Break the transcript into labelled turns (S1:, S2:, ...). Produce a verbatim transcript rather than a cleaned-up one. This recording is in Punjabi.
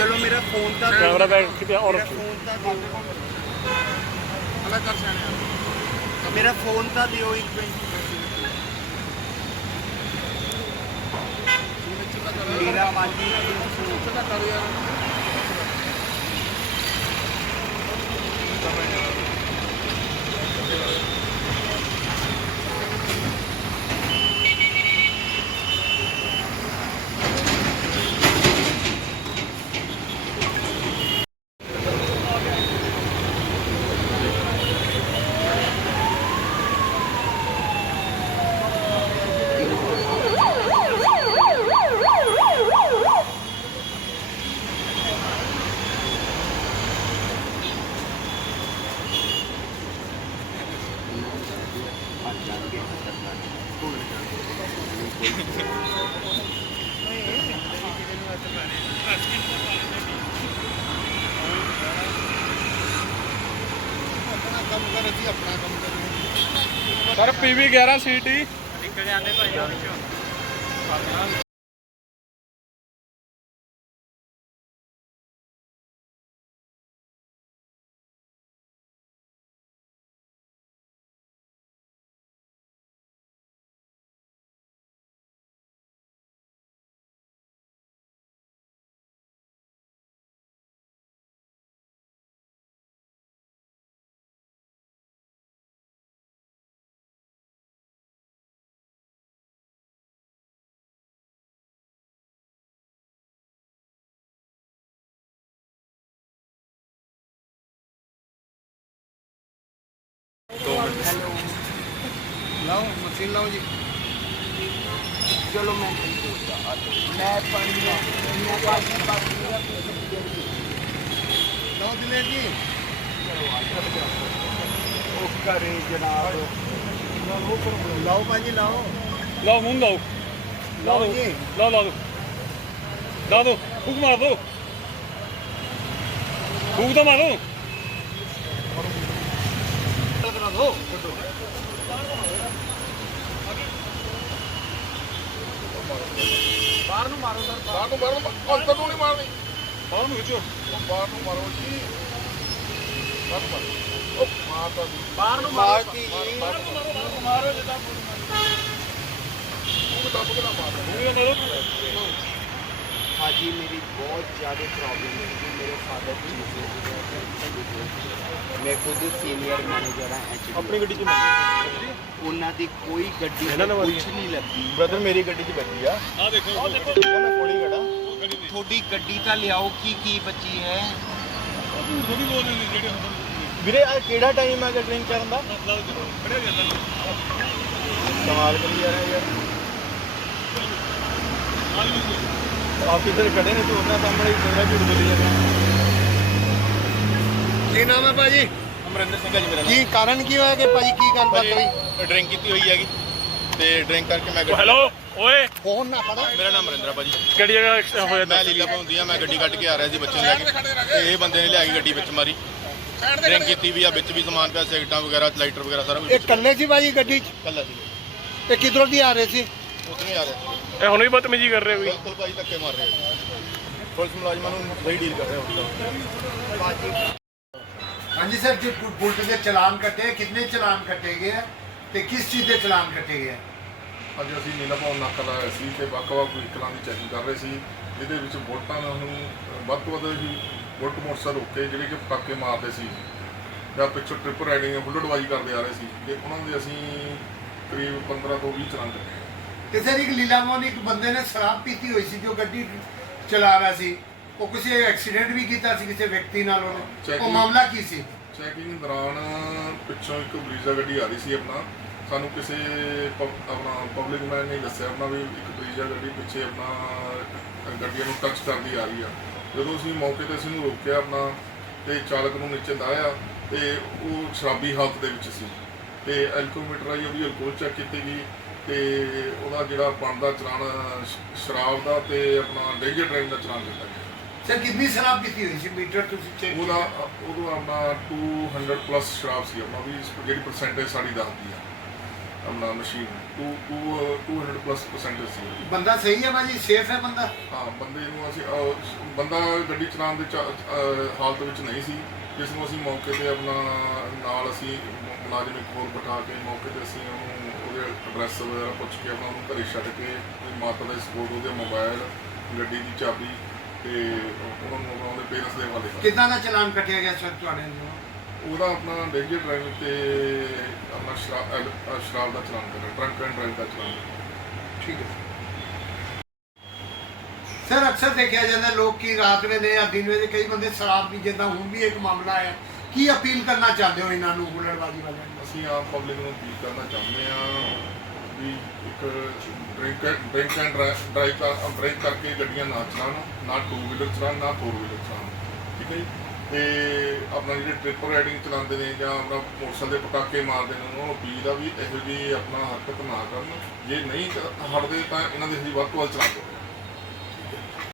S1: चलो मेरा फोन था
S2: कैमरा बैग कितने और
S1: फोन था अलग कर सकते मेरा फोन था दियो एक मिनट मेरा पाजी
S2: सर पी वी ग्यारह सी टी
S1: निकल जाते भाई लाओ मशीन लाओ जी चलो मैं मैं पानी लाओ दिलेर जी करे जनाब लाओ भाजी लाओ
S2: लाओ मुंह लाओ
S1: लाओ जी
S2: लाओ ला दो ला दो फूक मार दो फूक तो मारो
S1: करा दो बाहर ਨੂੰ ਮਾਰੋ ਸਰ
S3: ਬਾਹਰ ਨੂੰ ਬਾਹਰ ਨੂੰ ਅੰਦਰ ਨੂੰ ਨਹੀਂ ਮਾਰਨੀ
S2: ਬਾਹਰ ਨੂੰ ਖਿੱਚੋ
S3: ਬਾਹਰ ਨੂੰ ਮਾਰੋ ਜੀ ਬਾਹਰ ਨੂੰ ਮਾਰੋ ਉਹ ਮਾਤਾ ਦੀ
S1: ਬਾਹਰ ਨੂੰ ਮਾਰੋ ਜੀ
S2: ਮਾਰੋ ਜਿੱਦਾਂ
S3: ਉਹ ਦੱਬ ਕੇ ਨਾ ਮਾਰ
S1: हाजी मेरी बहुत ज़्यादा प्रॉब्लम है कि मेरे फादर की मैं खुद सीनियर मैनेजर हाँ
S2: ਆਪਣੀ ਗੱਡੀ 'ਚ
S1: ਉਹਨਾਂ ਦੀ ਕੋਈ ਗੱਡੀ ਕੁਝ ਨਹੀਂ ਲੱਗੀ
S3: ਬ੍ਰਦਰ ਮੇਰੀ ਗੱਡੀ 'ਚ ਬੈਠੀ ਆ
S2: ਆ ਦੇਖੋ
S3: ਮੈਂ ਕੋਲੀ ਖੜਾ
S1: ਤੁਹਾਡੀ ਗੱਡੀ ਤਾਂ ਲਿਆਓ ਕੀ ਕੀ ਬੱਚੀ ਹੈ
S2: ਥੋੜੀ ਬੋਲਦੇ ਨੇ ਜਿਹੜੇ
S3: ਵੀਰੇ ਆ ਕਿਹੜਾ ਟਾਈਮ ਹੈ ਡਰਿੰਕ ਕਰਨ ਦਾ
S2: ਖੜਿਆ ਜਾਂਦਾ
S3: ਕਮਾਲ ਕਰੀ ਜਾ ਰਿਹਾ ਯਾਰ
S2: ਆ ਜੀ
S3: ਆਪ ਕਿੱਧਰ ਖੜੇ ਨੇ ਤੂੰ ਉਹਨਾਂ ਸਾਹਮਣੇ ਮੇਰਾ ਝੂਠ ਬੋਲੀ ਜਾਂਦਾ
S1: ਕੀ ਨਾਮ ਹੈ ਭਾਜੀ
S3: ਅਮਰਿੰਦਰ ਸਿੰਘ ਆ ਜੀ ਮੇਰਾ
S1: ਕੀ ਕਾਰਨ ਕੀ ਹੋਇਆ ਕਿ ਭਾਜੀ ਕੀ ਗੱਲਬਾਤ ਹੋਈ
S3: ਡਰਿੰਕ ਕੀਤੀ ਹੋਈ ਹੈਗੀ ਤੇ ਡਰਿੰਕ ਕਰਕੇ ਮੈਂ
S2: ਹੈਲੋ ਓਏ
S1: ਫੋਨ ਨਾ ਫੜੋ
S3: ਮੇਰਾ ਨਾਮ ਅਮਰਿੰਦਰ ਆ ਭਾਜੀ
S2: ਕਿਹੜੀ ਜਗ੍ਹਾ ਐਕਸੀਡੈਂਟ ਹੋਇਆ
S3: ਮੈਂ ਲੀਲਾ ਪਾਉਂਦੀ ਆ ਮੈਂ ਗੱਡੀ ਕੱਢ ਕੇ ਆ ਰਿਹਾ ਸੀ ਬੱਚੇ ਨੂੰ ਲੈ ਕੇ ਤੇ ਇਹ ਬੰਦੇ ਨੇ ਲਿਆ ਕੇ ਗੱਡੀ ਵਿੱਚ ਮਾਰੀ ਡਰਿੰਕ ਕੀਤੀ ਵੀ ਆ ਵਿੱਚ ਵੀ ਸਮਾਨ ਪਿਆ ਸਿਗਰਟਾਂ ਵਗੈਰਾ ਲਾਈਟਰ ਵਗੈਰਾ ਸਾਰਾ ਕੁਝ
S1: ਇਹ ਕੱਲੇ ਸੀ ਭਾਜੀ ਗੱਡੀ 'ਚ
S3: ਕੱਲਾ ਸੀ
S1: ਤੇ ਕਿਧਰੋਂ ਦੀ ਆ ਰਹੇ ਸੀ
S3: ਉਤਨੇ ਆ ਰਿਹਾ
S2: ਇਹ ਹੁਣ ਵੀ ਬਦਤਮੀਜ਼ੀ ਕਰ ਰਹੇ ਹੋ
S3: ਬਿਲਕੁਲ ਭਾਈ ਧੱਕੇ ਮਾਰ ਰਹੇ ਪੁਲਿਸ ਮੁਲਾਜ਼ਮਾਂ ਨੂੰ ਸਹੀ ਡੀਲ ਕਰ ਰਿਹਾ ਹੁੰਦਾ
S4: हाँ जी सर जो बुलेट के चलान कटे हैं कितने चलान कटे गए हैं तो किस चीज़ के चलान कटे गए हैं
S3: ਅੱਜ ਅਸੀਂ ਨੀਲਾ ਭਵਨ ਨਾਕਾ ਲਾਇਆ ਸੀ ਤੇ ਵੱਖ-ਵੱਖ ਵਹੀਕਲਾਂ ਦੀ ਚੈਕਿੰਗ ਕਰ ਰਹੇ ਸੀ ਜਿਹਦੇ ਵਿੱਚ ਵੋਟਾਂ ਨੂੰ ਵੱਧ ਤੋਂ ਵੱਧ ਹੀ ਵੋਟ ਮੋਟਰਸਾਈਕਲ ਰੋਕੇ ਜਿਹੜੇ ਕਿ ਪਟਾਕੇ ਮਾਰਦੇ ਸੀ ਜਾਂ ਪਿੱਛੋਂ ਟ੍ਰਿਪ ਰਾਈਡਿੰਗ ਹੁੱਲੜਬਾਜ਼ੀ ਕਰਦੇ ਆ ਰਹੇ ਸੀ ਤੇ ਉਹਨਾਂ ਦੇ ਅਸੀਂ ਕਰੀਬ ਪੰਦਰਾਂ ਤੋਂ ਵੀਹ ਚਲਾਨ ਕੱਟੇ
S4: तो सर एक लीलामोहन एक बंदे ने शराब पीती हुई सी जो गड्डी चला रहा सी वो किसी एक्सीडेंट भी किया सी किसी व्यक्ति नाल ਉਹਨੇ ਉਹ ਮਾਮਲਾ ਕੀ ਸੀ
S3: ਚੈਕਿੰਗ ਦੌਰਾਨ ਪਿੱਛੋਂ ਇੱਕ ਬਰੀਜ਼ਾ ਗੱਡੀ ਆ ਰਹੀ ਸੀ ਆਪਣਾ ਸਾਨੂੰ ਕਿਸੇ ਆਪਣਾ ਪਬਲਿਕ ਮੈਨ ਨੇ ਦੱਸਿਆ ਆਪਣਾ ਵੀ ਇੱਕ ਬਰੀਜ਼ਾ ਗੱਡੀ ਪਿੱਛੇ ਆਪਣਾ ਗੱਡੀਆਂ ਨੂੰ ਟੱਚ ਕਰਦੀ ਆ ਰਹੀ ਆ ਜਦੋਂ ਅਸੀਂ ਮੌਕੇ ਤੇ ਅਸੀਂ ਨੂੰ ਰੋਕਿਆ ਆਪਣਾ ਤੇ ਚਾਲਕ ਨੂੰ ਨੀਚੇ ਲਾਇਆ ਤੇ ਉਹ ਸ਼ਰਾਬੀ ਹਾਲਤ ਦੇ ਵਿੱਚ ਸੀ ਤੇ ਐਲਕੋਮੀਟਰ ਆਈ ਉਹਦੀ ਅਲਕੋਹਲ ਚੈੱਕ ਕੀਤੀ ਗਈ ਤੇ ਉਹਦਾ ਜਿਹੜਾ ਬਣਦਾ ਚਲਾਨ ਸ਼ਰਾਬ ਦਾ ਤੇ ਆਪਣਾ ਡੇਂਜਰ ਡਰਾਈਵਿੰਗ ਦਾ ਚਲਾਨ ਦਿੱਤਾ ਗਿਆ
S4: सर कितनी शराब पीती हुई सी मीटर ਤੁਸੀਂ ਚੈੱਕ
S3: ਉਹਦਾ ਉਦੋਂ ਆਪਣਾ ਦੋ ਸੌ ਪਲੱਸ ਸ਼ਰਾਬ ਸੀ ਆਪਣਾ ਵੀ ਜਿਹੜੀ ਪਰਸੈਂਟੇਜ ਸਾਡੀ ਦੱਸਦੀ ਆ ਆਪਣਾ machine two two hundred plus percentage ਸੀ।
S4: ਬੰਦਾ ਸਹੀ ਹੈ ਭਾਜੀ, ਸੇਫ ਹੈ ਬੰਦਾ?
S3: ਹਾਂ, ਬੰਦੇ ਨੂੰ ਅਸੀਂ ਅਹ, ਬੰਦਾ ਗੱਡੀ ਚਲਾਉਣ ਦੇ ਚ- ਅਹ, ਹਾਲਤ ਵਿੱਚ ਨਹੀਂ ਸੀ, ਜਿਸ ਨੂੰ ਅਸੀਂ ਮੌਕੇ ਤੇ ਆਪਣਾ ਨਾਲ ਅਸੀਂ ਮੁਲਾਜ਼ਮ ਇੱਕ ਹੋਰ ਬਿਠਾ ਕੇ ਮੌਕੇ ਤੇ ਅਸੀਂ ਉਹਨੂੰ ਉਹਦੇ ਐਡਰੈਸ ਵਗੈਰਾ ਪੁੱਛ ਕੇ ਆਪਣਾ ਉਹਨੂੰ ਘਰੇ ਛੱਡ ਕੇ ਉਹਦੀ ਮਾਤਾ ਦਾ ਸਪੋਰਟ, ਉਹਦੇ ਮੋਬਾਈਲ, ਗੱਡੀ ਦੀ ਚਾਬੀ ਤੇ ਉਹਨਾਂ ਨੂੰ ਆਪਣਾ ਉਹਦੇ ਪੇਰੈਂਟਸ ਦੇ ਹਵਾਲੇ ਕਰ
S4: ਕਿੱਦਾਂ ਦਾ ਚਲਾਨ ਕੱਟਿਆ ਗਿਆ ਸਰ ਤੁਹਾਡੇ ਨੂੰ?
S3: ਉਹਦਾ ਆਪਣਾ ਡੇਂਜਰ ਡਰਾਈਵਿੰਗ ਤੇ ਆਪਣਾ ਸ਼ਰਾਬ ਅਹ, ਸ਼ਰਾਬ ਦਾ ਚਲਾਨ ਕਰਨਾ, ਡਰੰਕ ਐਂਡ ਡਰਾਈਵ ਦਾ ਚਲਾਨ ਕਰਨਾ।
S4: ਠੀਕ ਹੈ ਸਰ। ਅਕਸਰ ਦੇਖਿਆ ਜਾਂਦਾ ਲੋਕ ਕੀ ਰਾਤ ਵੇਲੇ ਜਾਂ ਦਿਨ ਵੇਲੇ ਕਈ ਬੰਦੇ ਸ਼ਰਾਬ ਪੀ, ਜਿੱਦਾਂ ਹੁਣ ਵੀ ਇੱਕ ਮਾਮਲਾ ਆਇਆ, ਕੀ ਅਪੀਲ ਕਰਨਾ ਚਾਹੁੰਦੇ ਹੋ ਇਹਨਾਂ ਨੂੰ, ਹੁਲੜਬਾਜ਼ੀ ਵਾਲਿਆਂ ਨੂੰ?
S3: ਅਸੀਂ ਆਮ ਪਬਲਿਕ ਨੂੰ ਅਪੀਲ ਕਰਨਾ ਚਾਹੁੰਦੇ ਹਾਂ ਵੀ ਇੱਕ ਡਰਿੰਕ ਡਰਿੰਕ ਐਂਡ ਡਰਾਈਵ ਕਰ ਡਰਿੰਕ ਕਰਕੇ ਗੱਡੀਆਂ ਨਾ ਚਲਾਉਣ, ਨਾ ਟੂ ਵੀਲਰ ਚਲਾਉਣ, ਨਾ ਫੋਰ ਵੀਲਰ ਚਲਾਉਣ, ਠੀਕ ਹੈ ਜੀ। ਤੇ ਆਪਣਾ ਜਿਹੜੇ ਟ੍ਰਿਪਲ ਰਾਈਡਿੰਗ ਚਲਾਉਂਦੇ ਨੇ ਜਾਂ ਆਪਣਾ ਮੋਟਰਸਾਈਕਲ ਦੇ ਪਟਾਕੇ ਮਾਰਦੇ ਨੇ, ਉਹਨਾਂ ਨੂੰ ਅਪੀਲ ਆ ਵੀ ਇਹੋ ਜਿਹੀ ਆਪਣਾ ਹਰਕਤ ਨਾ ਕਰਨ। ਜੇ ਨਹੀਂ ਕ- ਹਟਦੇ ਤਾਂ ਇਹਨਾਂ ਦੇ ਅਸੀਂ ਵੱਧ ਤੋਂ ਵੱਧ ਚਲਾਨ ਕਰੋ।